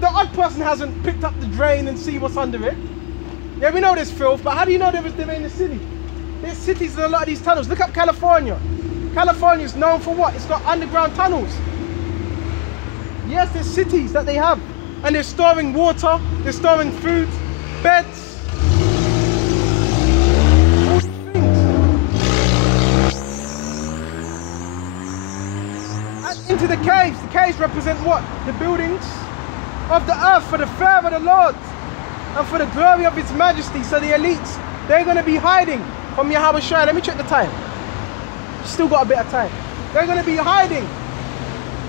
the odd person hasn't picked up the drain and see what's under it. Yeah, we know there's filth, but how do you know they're in the city? There's cities in a lot of these tunnels. Look up California. California is known for what? It's got underground tunnels. Yes, there's cities that they have. And they're storing water, they're storing food, beds. All these things. And into the caves. The caves represent what? The buildings of the earth for the fear of the Lord and for the glory of His majesty. So the elites, they're going to be hiding from Yahweh Shai. Let me check the time. Still got a bit of time. They're going to be hiding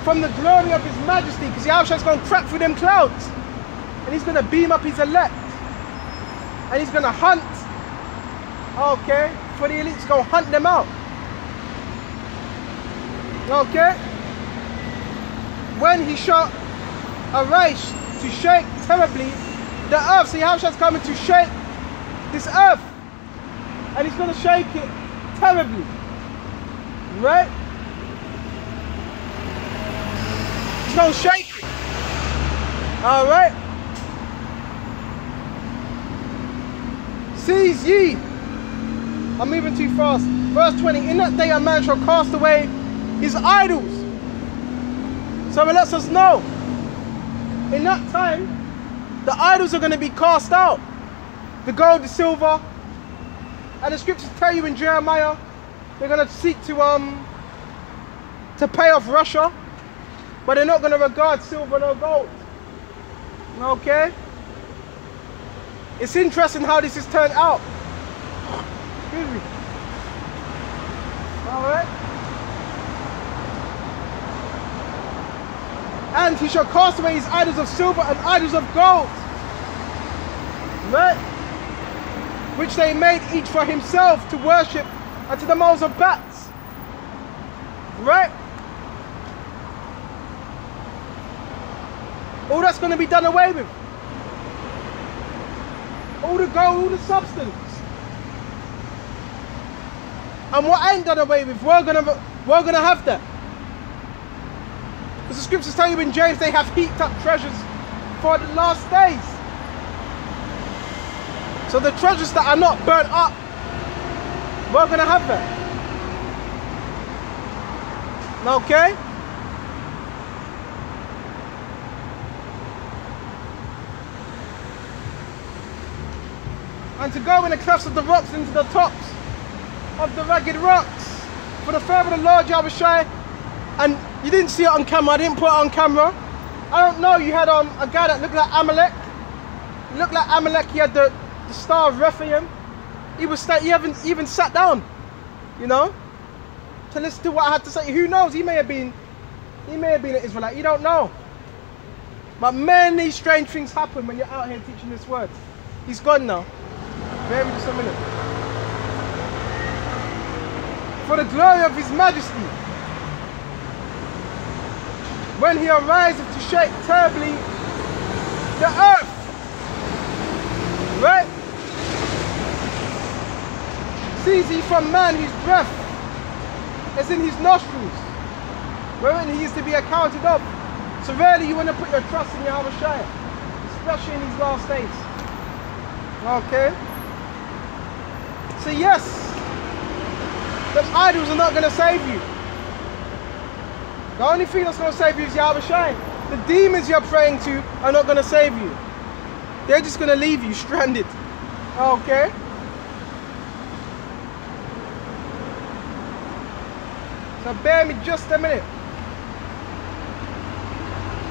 from the glory of His majesty, because Yahweh Shai's going to crack through them clouds and He's going to beam up His elect and He's going to hunt, okay, for the elites, go hunt them out, okay. When He shall arise to shake terribly the earth, so Yahweh Shai's coming to shake this earth and He's going to shake it terribly, right? He's going to shake it. Alright? Seize ye. I'm moving too fast. Verse 20. In that day a man shall cast away his idols. So it lets us know. In that time, the idols are going to be cast out. The gold, the silver. And the scriptures tell you in Jeremiah, they're going to seek to pay off Russia. But they're not going to regard silver nor gold. Okay? It's interesting how this has turned out. Excuse me. Alright? And he shall cast away his idols of silver and idols of gold. Right? Which they made each for himself to worship unto the moles of bats. Right? All that's going to be done away with. All the gold, all the substance. And what ain't done away with, we're gonna have that. Because the scriptures tell you in James, they have heaped up treasures for the last days. So the treasures that are not burnt up, we're gonna have that. Okay? And to go in the clefts of the rocks into the tops of the rugged rocks for the fear of the Lord Yahweh Shai. And you didn't see it on camera, I didn't put it on camera. I don't know, you had a guy that looked like Amalek. He looked like Amalek, he had the star of Rephaim. He haven't even sat down, you know, to listen to what I had to say. Who knows, he may have been an Israelite, you don't know. But many strange things happen when you're out here teaching this word. He's gone now. Bear with me just a minute. For the glory of His majesty, when He ariseth to shake terribly the earth, right? Seize ye from man his breath as in his nostrils, wherein he is to be accounted of. So really you want to put your trust in Yahweh Shai, especially in these last days. Okay? So yes, the idols are not going to save you. The only thing that's going to save you is Yahweh Shai. The demons you're praying to are not going to save you. They're just going to leave you stranded. Okay? So bear me just a minute.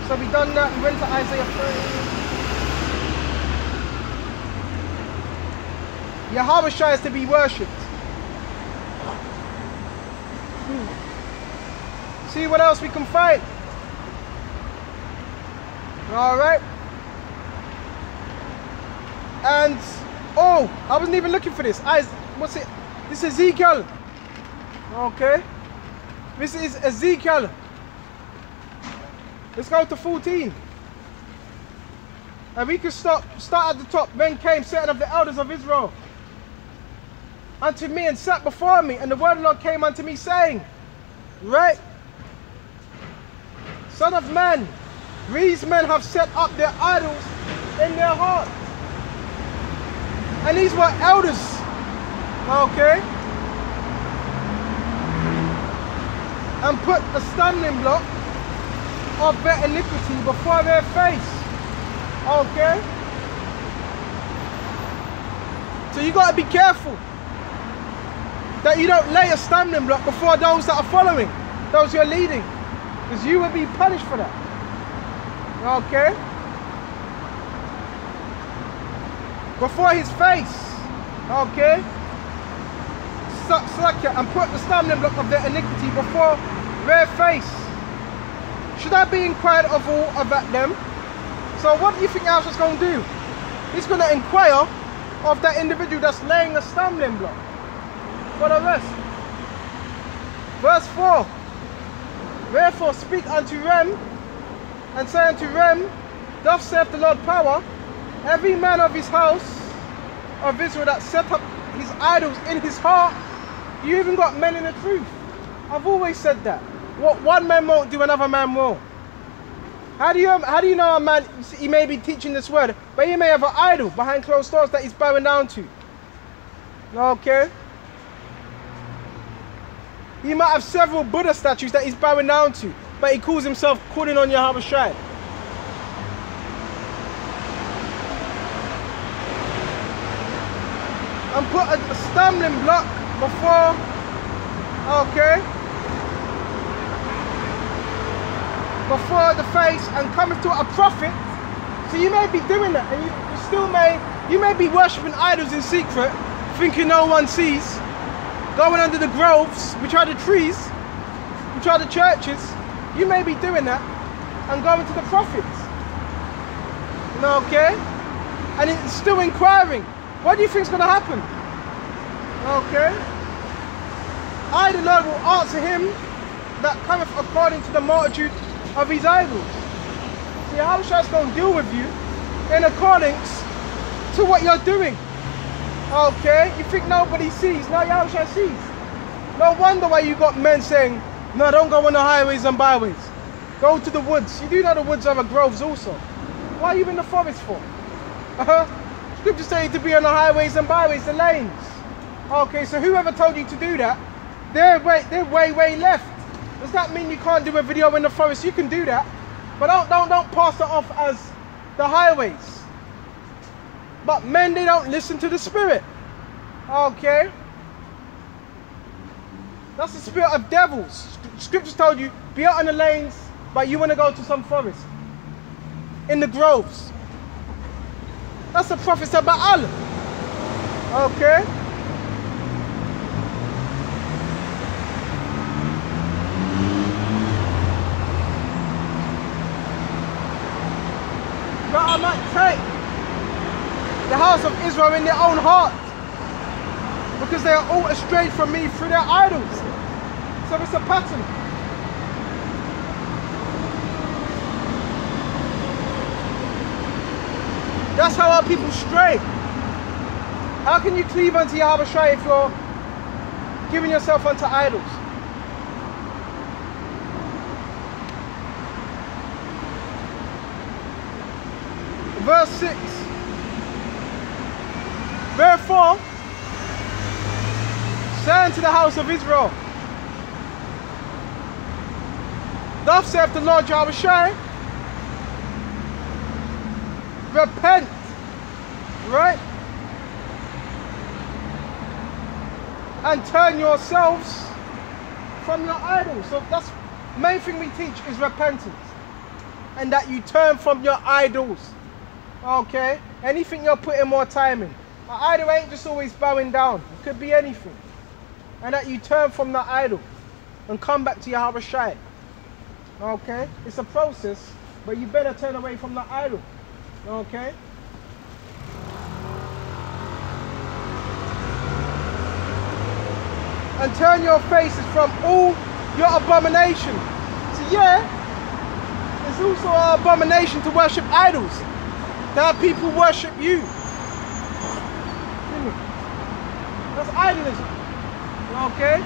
So we done that, we went to Isaiah 30. Yahweh Shai is to be worshipped. See what else we can find. Alright. And, oh, I wasn't even looking for this. What's it? This is Ezekiel. Okay. This is Ezekiel. Let's go to 14. And we can start at the top. Then came certain of the elders of Israel unto me and sat before me, and the word of the Lord came unto me, saying, right, Son of man, These men have set up their idols in their hearts. And these were elders, okay? And put a stumbling block of their iniquity before their face, okay? So you got to be careful that you don't lay a stumbling block before those that are following, those who are leading, because you will be punished for that, okay? Before his face, okay? And put the stumbling block of their iniquity before their face. Should I be inquired of all about them? So what do you think Yahushua's going to do? He's going to inquire of that individual that's laying a stumbling block for the rest. Verse 4. Therefore speak unto them, and say unto them, thus saith the Lord power, every man of his house of Israel that set up his idols in his heart. You even got men in the truth. I've always said that. What one man won't do, another man will. How do you know a man, he may be teaching this word, but he may have an idol behind closed doors that he's bowing down to? Okay? He might have several Buddha statues that he's bowing down to, but he calls himself calling on Yahweh Shai. And put a stumbling block before, okay, before the face, and cometh to a prophet. So you may be doing that, and you may be worshipping idols in secret, thinking no one sees, going under the groves, which are the trees, which are the churches. You may be doing that and going to the prophets, okay, and it's still inquiring. What do you think is going to happen? Okay. I, the Lord, will answer him that cometh according to the multitude of his idols. See, Yahushua's going to deal with you in accordance to what you're doing. Okay? You think nobody sees? No, Yahushua sees. No wonder why you got men saying, no, don't go on the highways and byways. Go to the woods. You do know the woods are the groves also. Why are you in the forest for? Scripture say to be on the highways and byways, the lanes. Okay, so whoever told you to do that, they're way left. Does that mean you can't do a video in the forest? You can do that, but don't pass it off as the highways. But men, they don't listen to the spirit. Okay, that's the spirit of devils. Scripture told you be out on the lanes, but you want to go to some forest, in the groves. That's the prophets of Baal. Okay. But I might take the house of Israel in their own heart, because they are all estrayed from me through their idols. So it's a pattern. That's how our people stray. How can you cleave unto Yahweh Shai if you're giving yourself unto idols? Verse 6. Therefore, say unto the house of Israel, thus saith the Lord Yahweh Shai, repent, right? And turn yourselves from your idols. So that's the main thing we teach is repentance. And that you turn from your idols. Okay? Anything you're putting more time in. An idol ain't just always bowing down. It could be anything. And that you turn from the idol and come back to Yahweh Shai. Okay? It's a process, but you better turn away from the idol. Okay? And turn your faces from all your abomination. So yeah, it's also an abomination to worship idols. To have people worship you. That's idolism. Okay?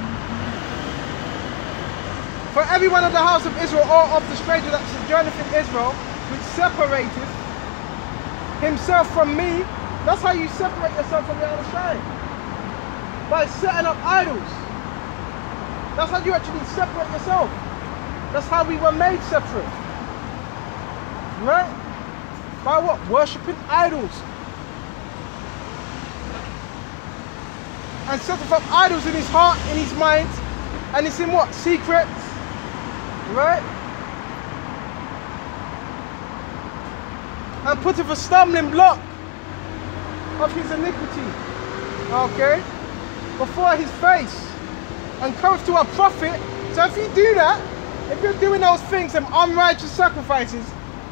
For every one of the house of Israel or of the stranger that sojourneth in Israel, which separateth himself from me. That's how you separate yourself from the other side. By setting up idols. That's how you actually separate yourself. That's how we were made separate. Right? By what? Worshipping idols. And setting up idols in his heart, in his mind. And it's in what? Secrets. Right? And putteth a stumbling block of his iniquity. Okay? Before his face. And cometh to a prophet. So if you do that, if you're doing those things, them unrighteous sacrifices,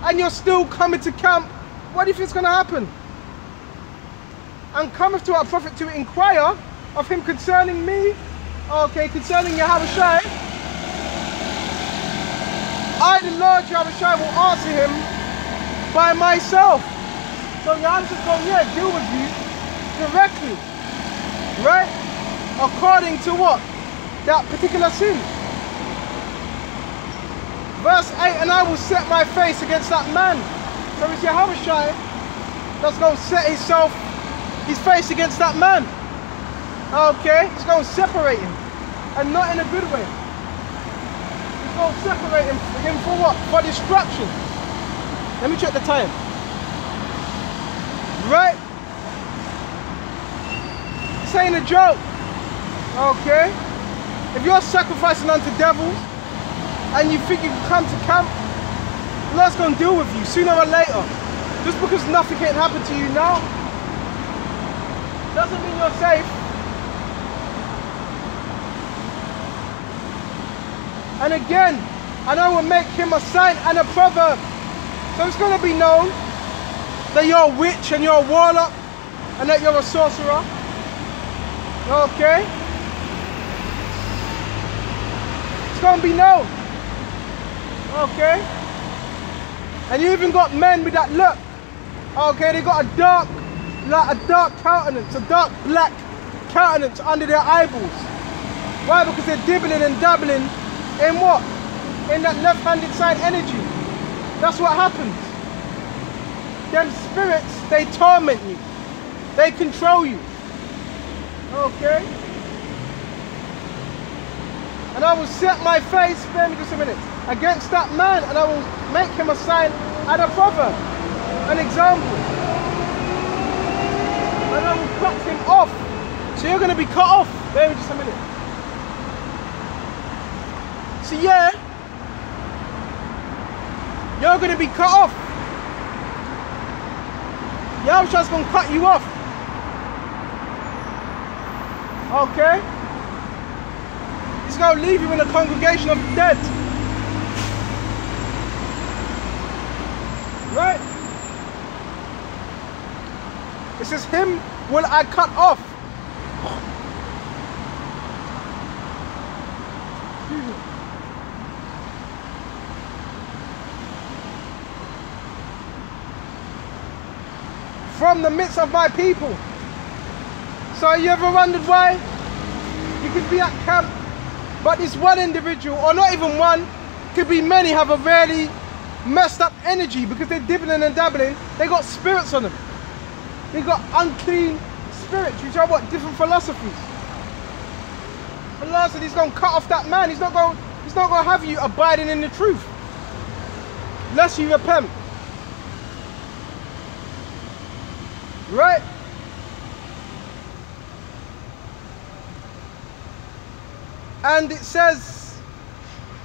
and you're still coming to camp, what do you think is going to happen? And cometh to our prophet to inquire of him concerning me, okay, concerning Yahushua, I, the Lord Yahushua, will answer him by myself. So Yahushua going, yeah, deal with you directly, right? According to what? That particular sin. Verse 8, and I will set my face against that man. So it's Yahushua that's going to set his face against that man. Okay, he's going to separate him. And not in a good way. He's going to separate him for what? For destruction. Let me check the time. Right? This ain't a joke. Okay? If you're sacrificing unto devils, and you think you can come to camp, the Lord's going to deal with you sooner or later. Just because nothing can happen to you now, doesn't mean you're safe. And again, and I will make him a sign and a proverb. So it's going to be known that you're a witch and you're a warlock and that you're a sorcerer. Okay? It's going to be known. Okay? And you even got men with that look. Okay, they got a dark countenance, a dark black countenance under their eyeballs. Why? Because they're dibbling and dabbling in what? In that left-handed side energy. That's what happens. Them spirits, they torment you. They control you. Okay? And I will set my face, spare me just a minute, against that man, and I will make him a sign and a proverb, an example. And I will cut him off. So you're going to be cut off. Bear me just a minute. So yeah, you're going to be cut off. Yahushua's going to cut you off. Okay? He's going to leave you in a congregation of the dead. Right? It says, him will I cut off. Excuse me. From the midst of my people. So you ever wondered why you could be at camp, but this one individual, or not even one, could be many, have a really messed up energy because they're dibbling and dabbling. They got spirits on them. They got unclean spirits, which are what? Different philosophies. But Allah said he's going to cut off that man. He's not going to have you abiding in the truth. Lest you repent. Right? And it says,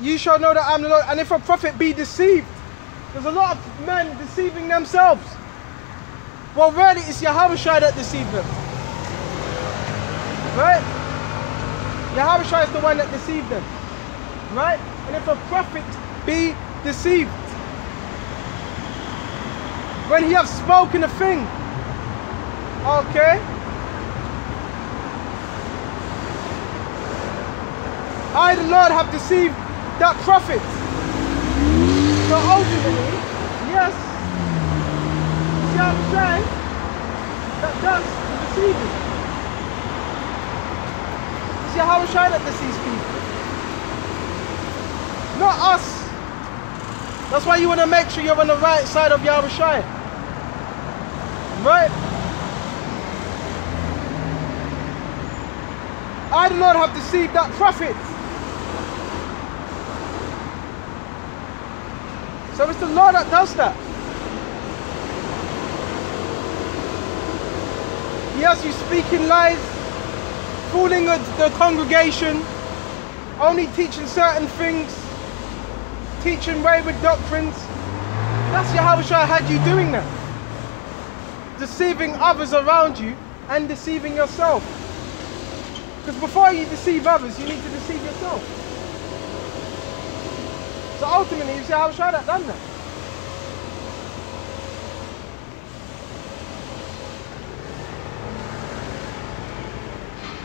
you shall know that I'm the Lord. And if a prophet be deceived, there's a lot of men deceiving themselves. Well, really, it's Yahushua that deceived them. Right? Yahushua is the one that deceived them. Right? And if a prophet be deceived, when he has spoken a thing, okay, I, the Lord, have deceived that prophet. So ultimately, yes, it's Yahushua that does the deceiving. It's Yahushua that deceives people. Not us. That's why you want to make sure you're on the right side of Yahweh Shai. Right? I, the Lord, have deceived that prophet. So it's the Lord that does that. He has you speaking lies, fooling the congregation, only teaching certain things, teaching wayward doctrines. That's Yahweh Shai had you doing that. Deceiving others around you and deceiving yourself. Because before you deceive others, you need to deceive yourself. So ultimately, you see Yahweh Shai that done that.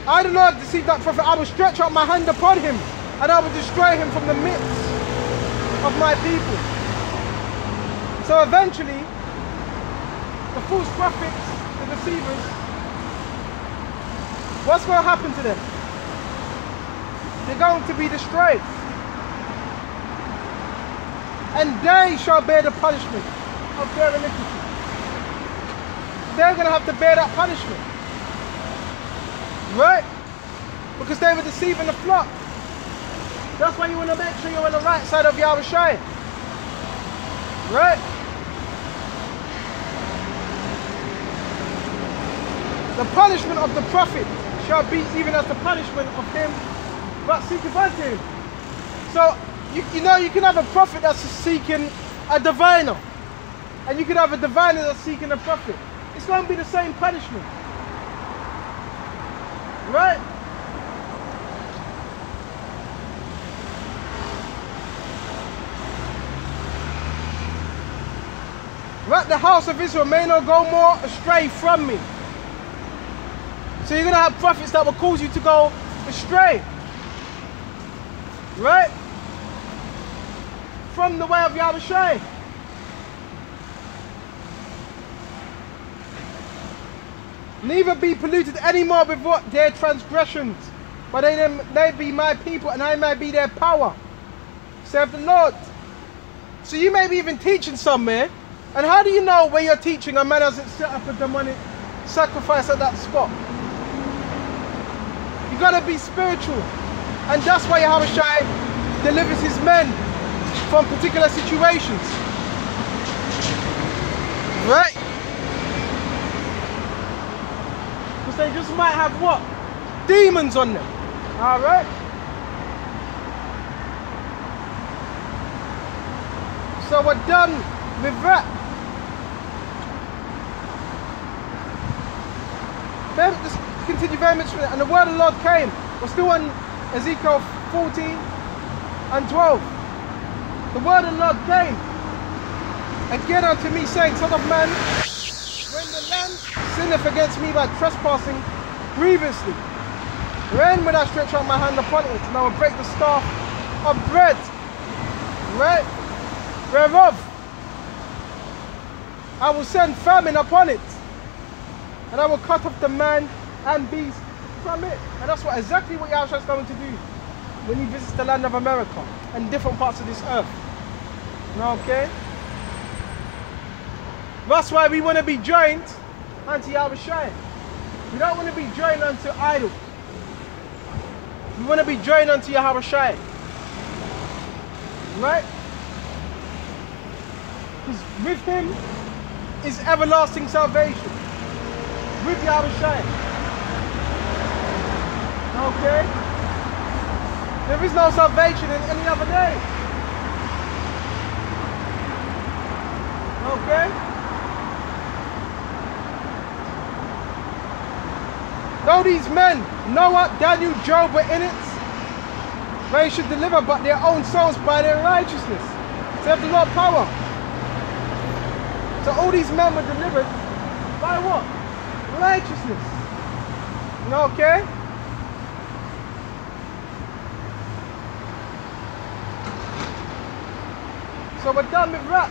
I, the Lord, deceived that prophet. I will stretch out my hand upon him, and I will destroy him from the midst of my people. So eventually, the false prophets, the deceivers, what's going to happen to them? They're going to be destroyed. And they shall bear the punishment of their iniquity. They're going to have to bear that punishment. Right? Because they were deceiving the flock. That's why you want to make sure you're on the right side of Yahweh Shai. Right? The punishment of the prophet shall be even as the punishment of him that seeketh unto him. So, you know, you can have a prophet that's seeking a diviner. And you can have a diviner that's seeking a prophet. It's going to be the same punishment. Right? Let the house of Israel may not go more astray from me. So you're going to have prophets that will cause you to go astray. Right? From the way of Yahweh Shai. Neither be polluted any more with what their transgressions, but they be my people, and I may be their power, saith the Lord. So you may be even teaching somewhere, and how do you know where you're teaching a man hasn't set up a demonic sacrifice at that spot? You gotta be spiritual, and that's why Yahweh Shai delivers his men from particular situations. Right? They just might have what? Demons on them. Alright? So we're done with that. Let's continue very much with it. And the word of the Lord came. We're still on Ezekiel 14 and 12. The word of the Lord came again unto me, saying, Son of man, when the land sinneth against me by trespassing grievously, then will I stretch out my hand upon it, and I will break the staff of bread, right, whereof I will send famine upon it, and I will cut off the man and beast from it. And that's exactly what Yahweh is going to do when he visits the land of America and different parts of this earth. Okay? That's why we want to be joined unto Yahweh Shai. We don't want to be joined unto idols. We want to be joined unto Yahweh Shai. Right? Because with him is everlasting salvation. With Yahweh Shai. Okay? There is no salvation in any other day. Okay? Though these men, Noah, Daniel, Job were in it, they should deliver but their own souls by their righteousness. Saith the Lord power. So all these men were delivered by what? Righteousness. Okay? So we're done with that.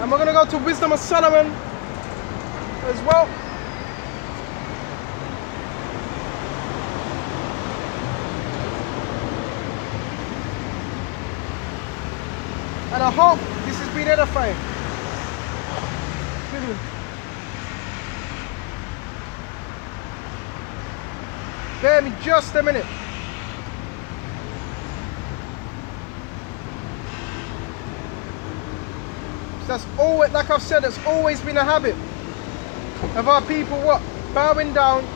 And we're going to go to Wisdom of Solomon as well. And I hope this has been edifying. Bear me just a minute. So that's always, like I've said, it's always been a habit of our people what? Bowing down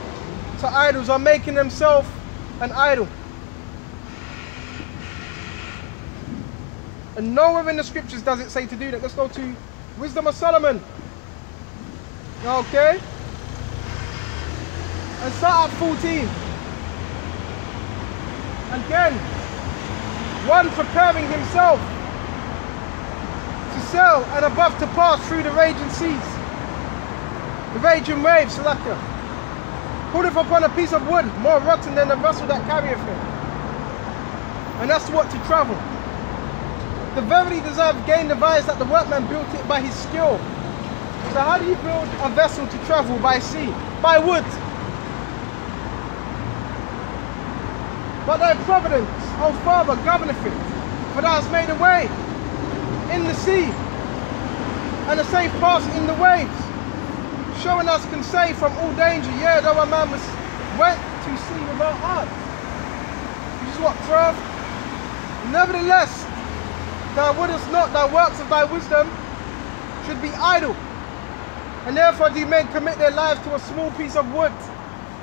to idols or making themselves an idol. And nowhere in the scriptures does it say to do that. Let's go to Wisdom of Solomon. Okay? And start at 14. Again, one preparing himself to sail and above to pass through the raging seas. The raging waves, Salaka. Putteth upon a piece of wood, more rotten than the vessel that carrieth him. And that's what to travel. The verily deserved gain devised that the workman built it by his skill. So how do you build a vessel to travel by sea? By wood. But thy providence, O Father, governeth it, for thou hast made a way in the sea, and a safe pass in the waves, showing us can save from all danger, yea, though a man went to sea without art. Which is what, 12? Nevertheless, thou wouldest not thy works of thy wisdom should be idle, and therefore do men commit their lives to a small piece of wood,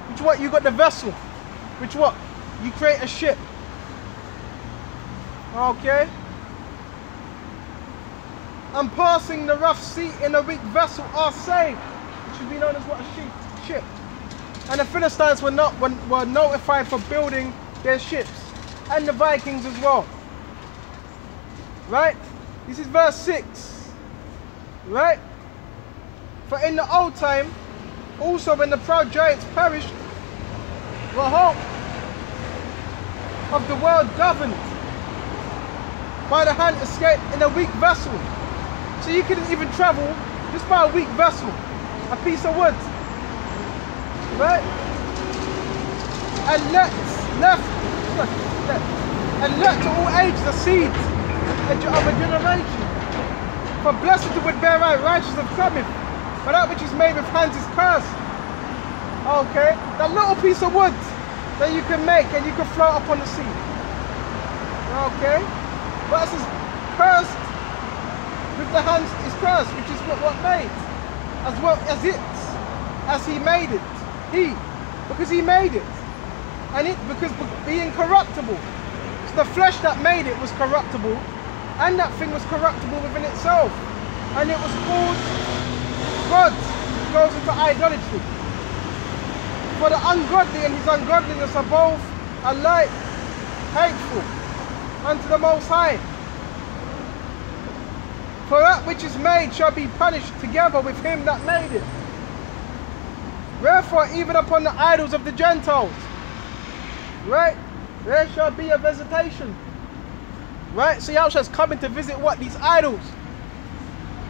which what, you got the vessel, which what, you create a ship. Okay? And passing the rough sea in a weak vessel are saved, which should be known as what, a ship. And the Philistines were notified for building their ships, and the Vikings as well. Right? This is verse 6. Right? For in the old time, also when the proud giants perished, the hope of the world governed by the hand escaped in a weak vessel. So you couldn't even travel just by a weak vessel, a piece of wood. Right? And left to all ages the seed of a generation. For blessed would bear out righteousness cometh, but that which is made with hands is cursed. Okay? That little piece of wood that you can make and you can float up on the sea. Okay? But it says cursed with the hands is cursed, which is what made. As well as it, as he made it. He, because he made it. And it, because being corruptible. So the flesh that made it was corruptible, and that thing was corruptible within itself. And it was called God, which goes into idolatry. For the ungodly and his ungodliness are both alike hateful unto the Most High. For that which is made shall be punished together with him that made it. Wherefore, even upon the idols of the Gentiles, right, there shall be a visitation. Right, so Yahushua's coming to visit what? These idols.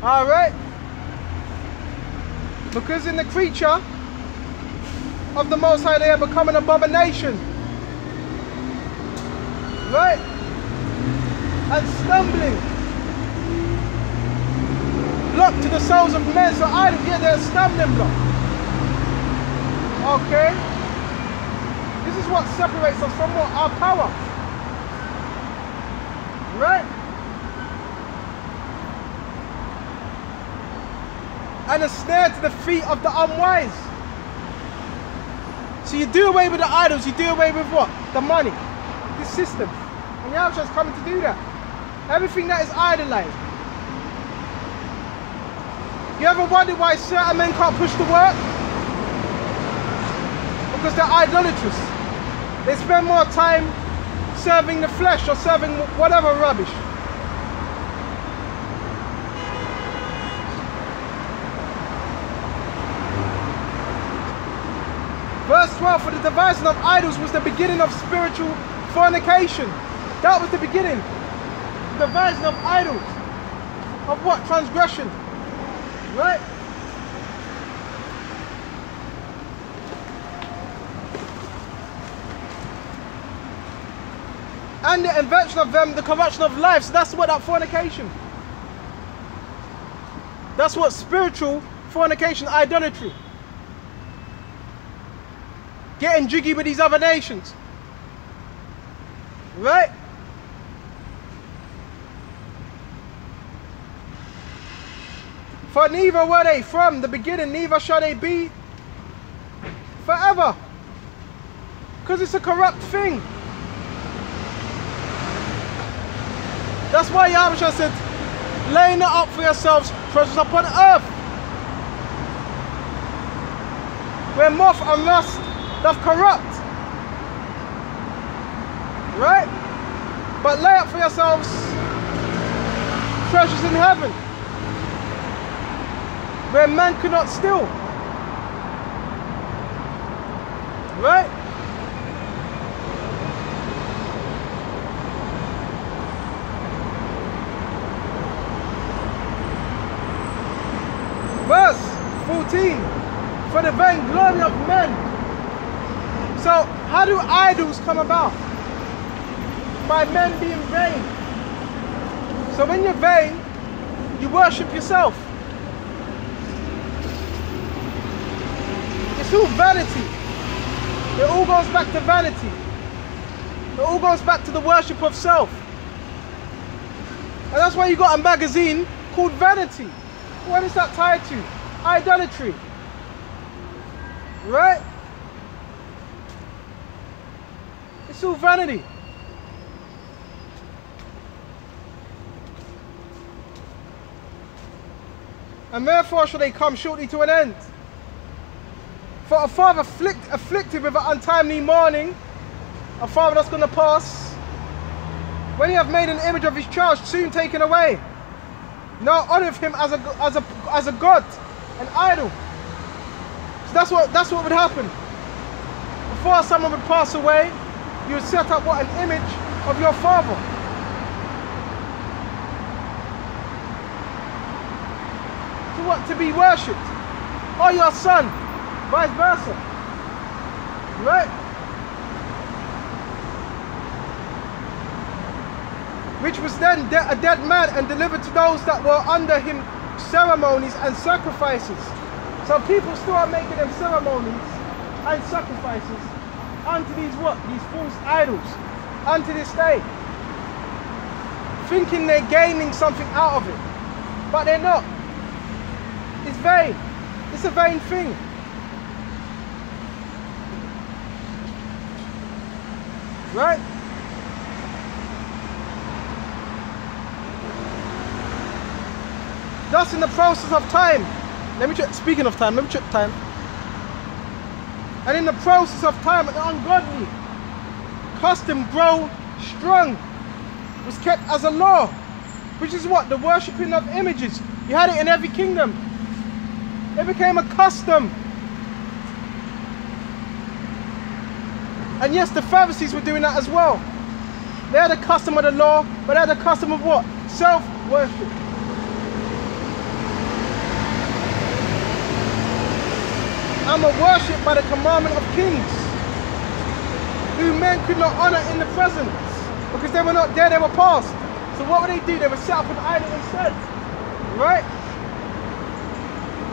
Alright? Because in the creature of the Most High, they have become an abomination. Right? And stumbling. Block to the souls of men. So idols, yeah, they're a stumbling block. Okay? This is what separates us from what? Our power. Right? And a snare to the feet of the unwise. So you do away with the idols, you do away with what? The money. This system. And Yahushua's coming to do that. Everything that is idolized. You ever wondered why certain men can't push the work? Because they're idolatrous. They spend more time serving the flesh or serving whatever rubbish. Verse 12, for the devising of idols was the beginning of spiritual fornication. That was the beginning. The devising of idols. Of what? Transgression. Right? And the invention of them, the corruption of life. So that's what that fornication. That's what spiritual fornication, idolatry. Getting jiggy with these other nations. Right? For neither were they from the beginning, neither shall they be forever. Because it's a corrupt thing. That's why Yahweh said, laying it up for yourselves treasures upon earth, where moth and rust doth corrupt. Right? But lay up for yourselves treasures in heaven, where man cannot steal. Right? Verse 14, for the vainglory of men. So, how do idols come about? By men being vain. So when you're vain, you worship yourself. It's all vanity. It all goes back to vanity. It all goes back to the worship of self. And that's why you got a magazine called Vanity. What is that tied to? Idolatry. Right? It's all vanity. And therefore shall they come shortly to an end. For a father afflicted with an untimely mourning, a father that's going to pass, when he hath made an image of his child, soon taken away. Now honoureth him as a god, an idol. So that's what would happen. Before someone would pass away, you would set up what? An image of your father. To what? To be worshipped. Or your son, vice versa. Right? Which was then a dead man, and delivered to those that were under him ceremonies and sacrifices. So people still are making them ceremonies and sacrifices unto these what? These false idols. Unto this day. Thinking they're gaining something out of it. But they're not. It's vain. It's a vain thing. Right? Thus in the process of time, speaking of time, let me check time. And in the process of time, an ungodly custom grown strong was kept as a law, which is what? The worshipping of images. You had it in every kingdom. It became a custom. And yes, the Pharisees were doing that as well. They had a custom of the law, but they had a custom of what? Self-worship. And were worshipped by the commandment of kings, who men could not honour in the present, because they were not there, they were past. So what would they do? They would set up an idol instead. Right?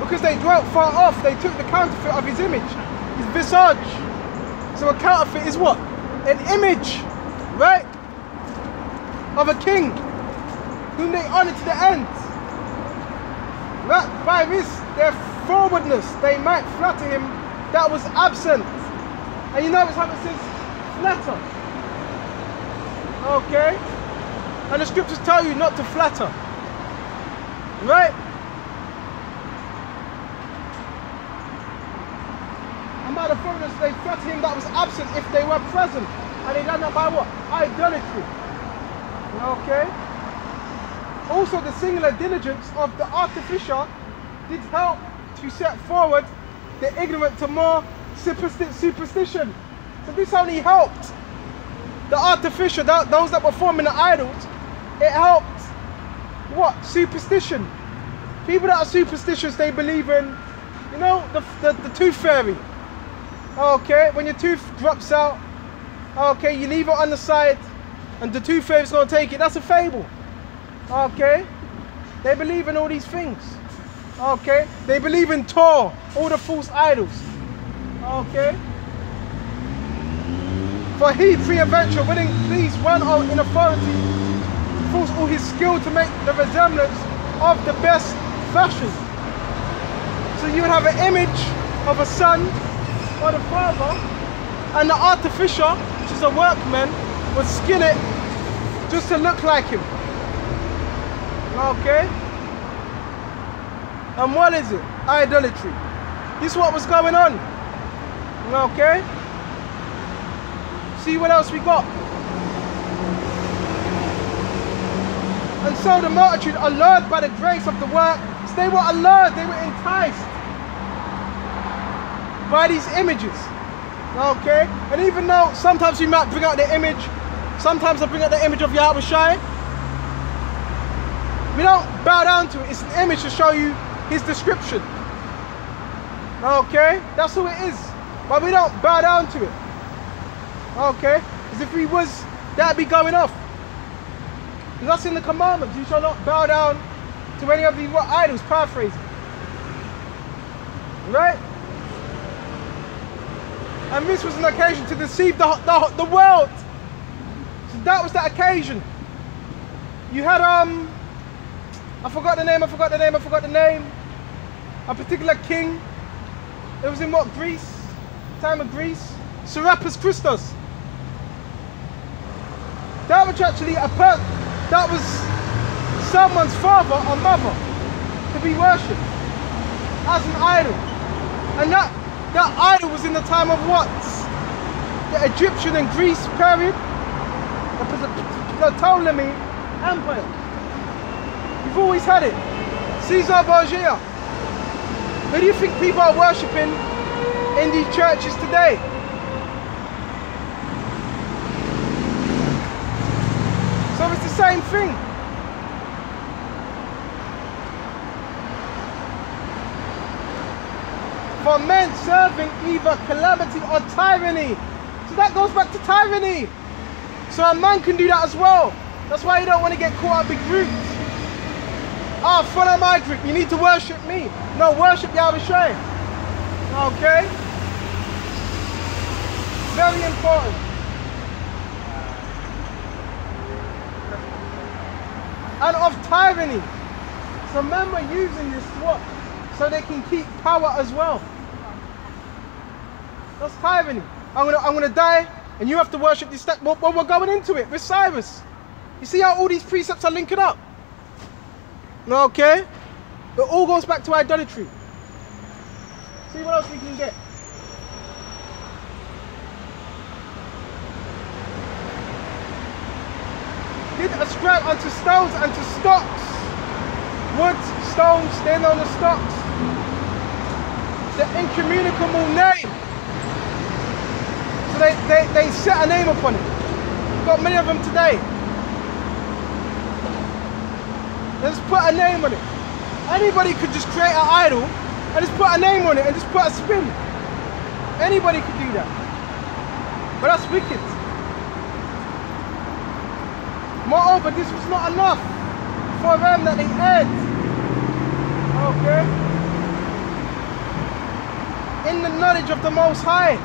Because they dwelt far off, they took the counterfeit of his image, his visage. So a counterfeit is what? An image, right? Of a king, whom they honour to the end. Right? By this, their forwardness, they might flatter him that was absent. And you notice how it says flatter. Okay? And the scriptures tell you not to flatter. Right? And by the forwardness, they flatter him that was absent if they were present. And they done that by what? Idolatry. Okay? Also, the singular diligence of the artificer did help to set forward the ignorant to more superstition. So this only helped the artificer, those that were forming the idols. It helped what? Superstition. People that are superstitious, they believe in, you know, the tooth fairy. Okay, when your tooth drops out, okay, you leave it on the side, and the tooth fairy's going to take it. That's a fable. Okay? They believe in all these things. Okay? They believe in Thor, all the false idols. Okay? For he, pre-adventure, willing please one in authority, fulls all his skill to make the resemblance of the best fashion. So you would have an image of a son or the father, and the artificer, which is a workman, would skin it just to look like him. Okay? And what is it? Idolatry. This is what was going on. Okay? See what else we got. And so the multitude, allured by the grace of the work, so they were allured, they were enticed by these images. Okay? And even though sometimes we might bring out the image, sometimes I bring out the image of Yahweh Shai, we don't bow down to it. It's an image to show you his description. Okay? That's who it is. But we don't bow down to it. Okay? Because if we was, that'd be going off. Because that's in the commandments. You shall not bow down to any of these idols, paraphrasing. Right? And this was an occasion to deceive the world. So that was that occasion. You had, I forgot the name. A particular king. It was in what, Greece? Time of Greece. Serapis Christos. That was actually that was someone's father or mother to be worshipped as an idol. And that idol was in the time of what? The Egyptian and Greece period. The Ptolemy Empire. You've always had it. Caesar Borgia. Who do you think people are worshipping in these churches today? So it's the same thing. For men serving either calamity or tyranny. So that goes back to tyranny. So a man can do that as well. That's why you don't want to get caught up in groups. Oh, follow my group. You need to worship me. No, worship Yahweh Shai. Okay? Very important. And of tyranny. So men were using this what? So they can keep power as well. That's tyranny. I'm gonna die, and you have to worship this. Well, we're going into it with Cyrus. You see how all these precepts are linking up? Okay? It all goes back to idolatry. See what else we can get. Did ascribe unto stones and to stocks. Wood, stones, they're known as stocks. The incommunicable name. So they set a name upon it. We've got many of them today. They just put a name on it. Anybody could just create an idol and just put a name on it and just put a spin. Anybody could do that. But that's wicked. Moreover, this was not enough for them that they had. Okay? In the knowledge of the Most High.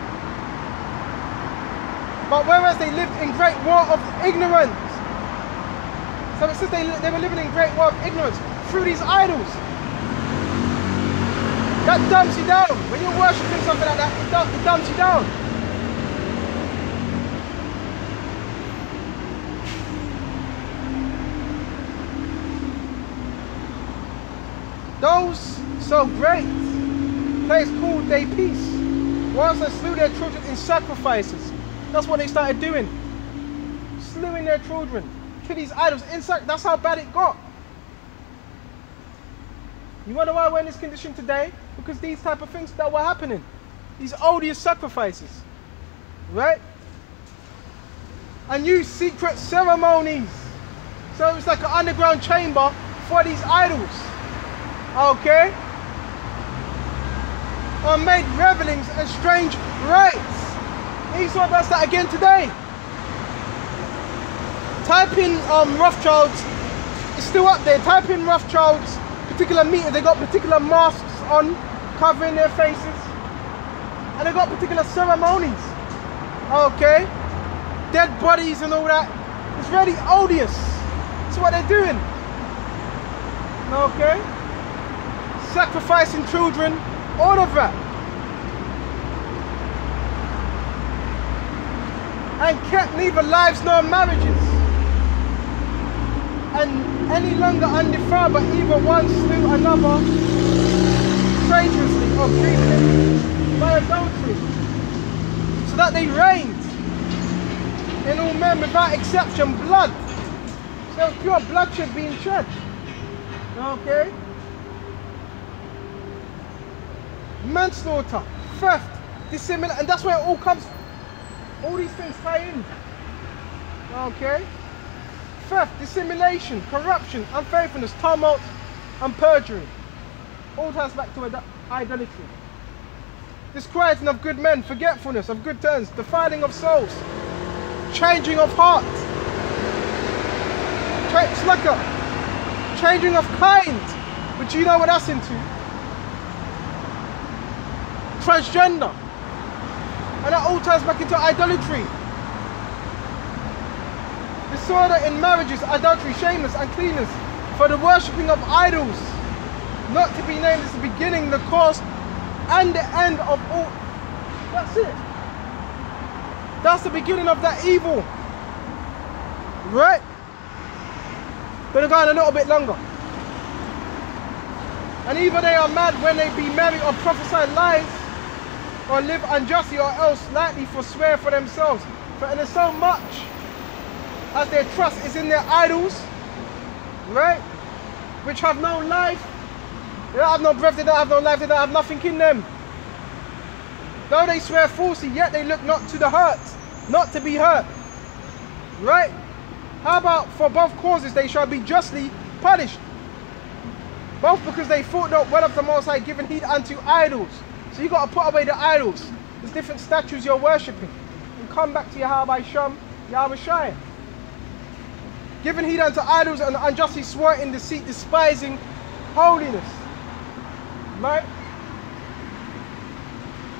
But whereas they lived in great war of ignorance. So it says they were living in great war of ignorance through these idols. That dumbs you down. When you're worshipping something like that, it dumbs you down. Those so great place called they peace, once they slew their children in sacrifices. That's what they started doing. Slewing their children to these idols. That's how bad it got. You wonder why we're in this condition today? Because these type of things that were happening. These odious sacrifices. Right? And use secret ceremonies. So it's like an underground chamber for these idols. Okay? Or made revelings and strange rites. Esau does that again today. Type in Rothschilds, it's still up there. Type in Rothschilds, particular meter, they got particular masks on, covering their faces. And they got particular ceremonies. Okay? Dead bodies and all that. It's really odious. That's what they're doing. Okay? Sacrificing children, all of that. And kept neither lives nor marriages. And any longer undefiled, but either one slew another traitorously or grieving by adultery. So that they reigned in all men without exception, blood. So there was pure bloodshed being shed. Okay? Manslaughter, theft, dissimulation, and that's where it all comes. All these things tie in. Okay? Theft, dissimulation, corruption, unfaithfulness, tumult, and perjury. All ties back to idolatry. Disquieting of good men, forgetfulness of good turns, defiling of souls, changing of heart, slucker, changing of kind, which you know what that's into. Transgender. And that all ties back into idolatry. Disorder in marriages, adultery, shameless, uncleanness, for the worshipping of idols, not to be named as the beginning, the cause, and the end of all. That's it. That's the beginning of that evil. Right? Gonna go on a little bit longer. And either they are mad when they be married or prophesy lies, or live unjustly, or else lightly forswear for themselves. For in so much as their trust is in their idols, right, which have no life, they don't have no breath, they don't have no life, they don't have nothing in them. Though they swear falsely, yet they look not to the hurt, not to be hurt. Right? How about for both causes they shall be justly punished? Both because they thought not well of the Most High, giving heed unto idols. So you got to put away the idols. There's different statues you're worshipping. And come back to Yahweh Shem, Yahweh Shai. Giving heed unto idols and unjustly swore in deceit, despising holiness. Right?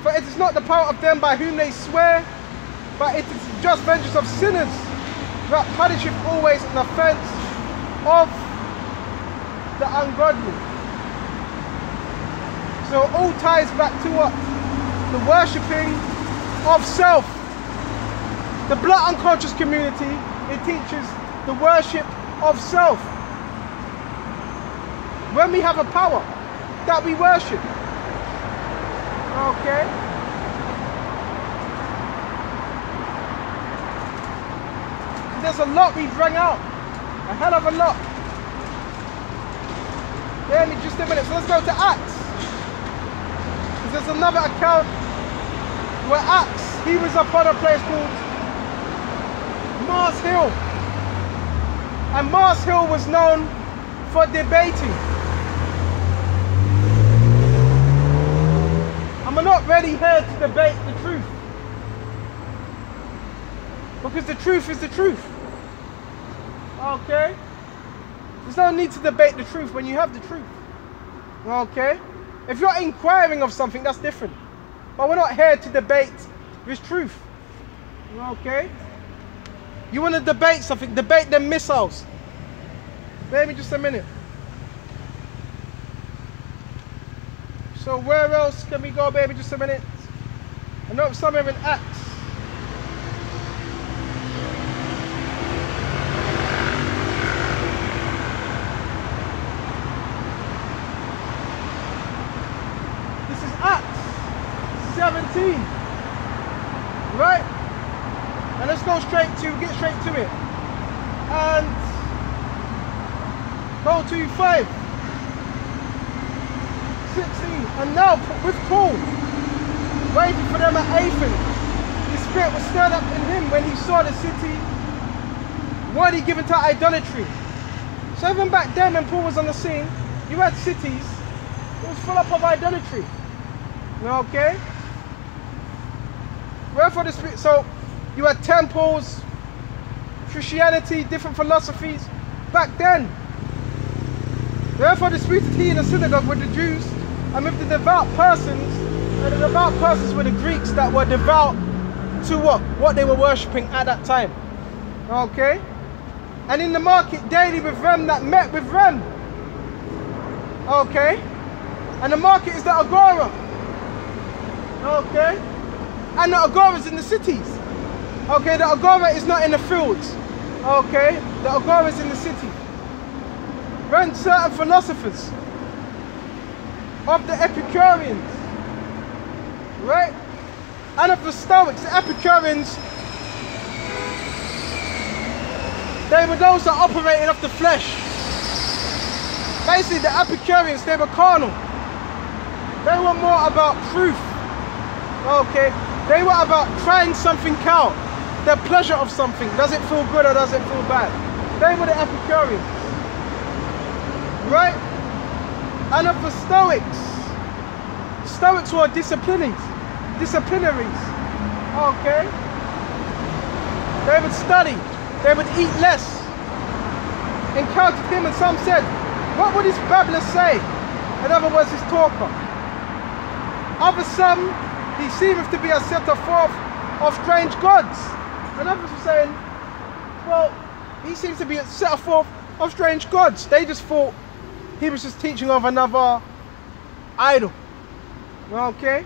For it is not the power of them by whom they swear, but it is the just vengeance of sinners, that punisheth always an offense of the ungodly. So it all ties back to what? The worshipping of self. The blood unconscious community, it teaches the worship of self. When we have a power that we worship. Okay? There's a lot we've rung out. A hell of a lot. Bear me just a minute. So let's go to Acts. There's another account where Acts, he was upon a place called Mars Hill. And Mars Hill was known for debating. And we're not ready here to debate the truth. Because the truth is the truth. Okay? There's no need to debate the truth when you have the truth. Okay? If you're inquiring of something, that's different. But we're not here to debate this truth. Okay? You want to debate something, debate them missiles. Bear me just a minute. So where else can we go, baby? Just a minute. I know it's somewhere in Acts. This is Acts 17. Right? And let's go get straight to it. And go to 5. 16. And now with Paul, waiting for them at Athens, the Spirit was stirred up in him when he saw the city worthy given to idolatry. So even back then when Paul was on the scene, you had cities, it was full up of idolatry. Okay? Wherefore the Spirit, so you had temples, Christianity, different philosophies back then. Therefore disputed he in the synagogue with the Jews and with the devout persons, and the devout persons were the Greeks that were devout to what they were worshipping at that time. Okay? And in the market daily with them that met with them. Okay? And the market is the agora. Okay? And the agora is in the cities. Okay, the agora is not in the fields. Okay? The agora is in the city. When certain philosophers of the Epicureans, right? And of the Stoics, the Epicureans, they were those that operated off the flesh. Basically, the Epicureans, they were carnal. They were more about truth. Okay? They were about trying something out. The pleasure of something. Does it feel good or does it feel bad? They were the Epicureans. Right? And of the Stoics. Stoics were disciplinaries. Okay? They would study. They would eat less. Encountered him and some said, what would this babbler say? In other words, his talker. Others some, he seemeth to be a setter forth of strange gods. And others were saying, well, he seems to be a setter forth of strange gods. They just thought he was just teaching of another idol. Okay?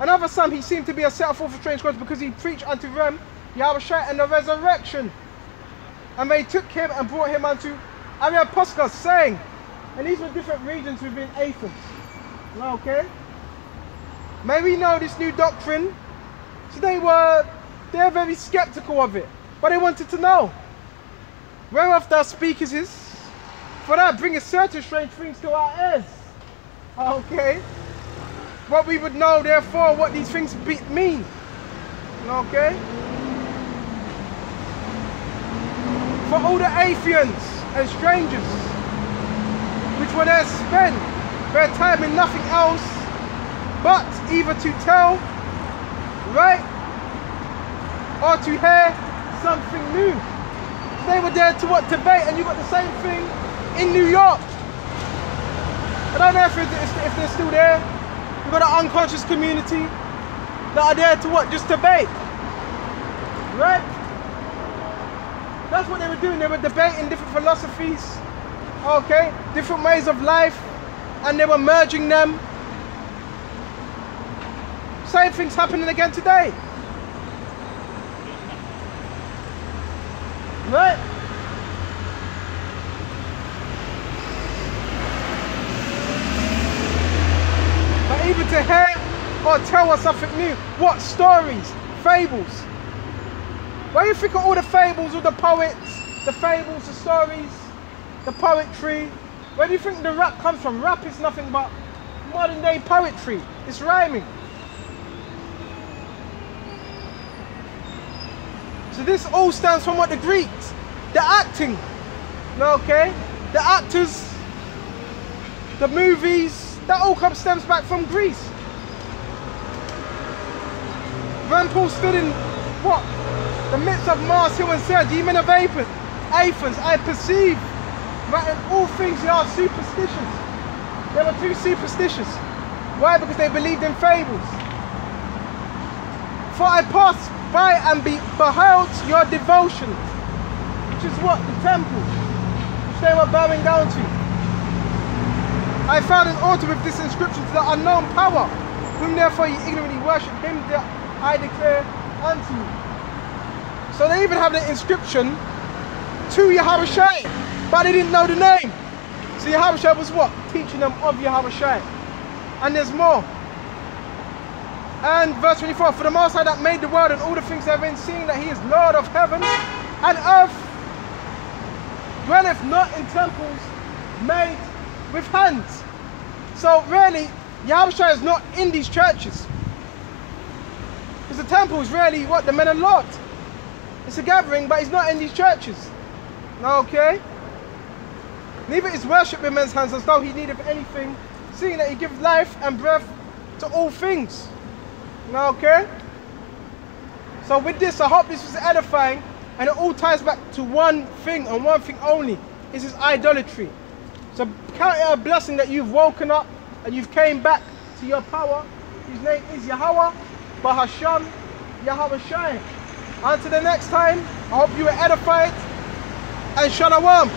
Another some, he seemed to be a setter forth of strange gods because he preached unto them Yahushua and the resurrection. And they took him and brought him unto Areopagus, saying, and these were different regions within Athens. Okay? May we know this new doctrine? So they're very skeptical of it. But they wanted to know. Whereof thou speakest is, for that bringeth certain strange things to our ears. Okay? What we would know, therefore, what these things mean. Okay? For all the Athenians and strangers, which were there spent their time in nothing else, but either to tell, right, or to hear something new. They were there to debate, and you got the same thing in New York. I don't know if they're still there. You've got an unconscious community that are there to just debate. Right? That's what they were doing. They were debating different philosophies, okay, different ways of life, and they were merging them. Same thing's happening again today. Right? But even to hear or tell us something new, what stories, fables? When you think of all the fables, all the poets, the fables, the stories, the poetry, where do you think the rap comes from? Rap is nothing but modern day poetry. It's rhyming. So this all stems from what the Greeks, the acting, okay? The actors, the movies, that all stems back from Greece. When Paul stood in what? The midst of Mars Hill and said, ye men of Athens, I perceive that in all things ye are superstitious. They were too superstitious. Why? Because they believed in fables. For I passed by and beheld your devotion, which is what? The temple, which they were bowing down to. I found an altar with this inscription to the unknown power, whom therefore ye ignorantly worship, him that I declare unto you. So they even have the inscription to Yahushua, but they didn't know the name. So Yahushua was what? Teaching them of Yahushua. And there's more. And verse 24, for the Most High that made the world and all the things therein, seeing that he is Lord of heaven and earth, dwelleth not in temples made with hands. So really, Yahushua is not in these churches. Because the temple is really what? The men of Lot. It's a gathering, but he's not in these churches. Okay? Neither is worship with men's hands as though he needed anything, seeing that he gives life and breath to all things. Okay? So with this, I hope this was edifying And it all ties back to one thing and one thing only. This is idolatry. So count it a blessing that you've woken up and you've came back to your power, whose name is Yahweh, Bahasham, Yahweh Shai. Until the next time, I hope you were edified, and Shalom.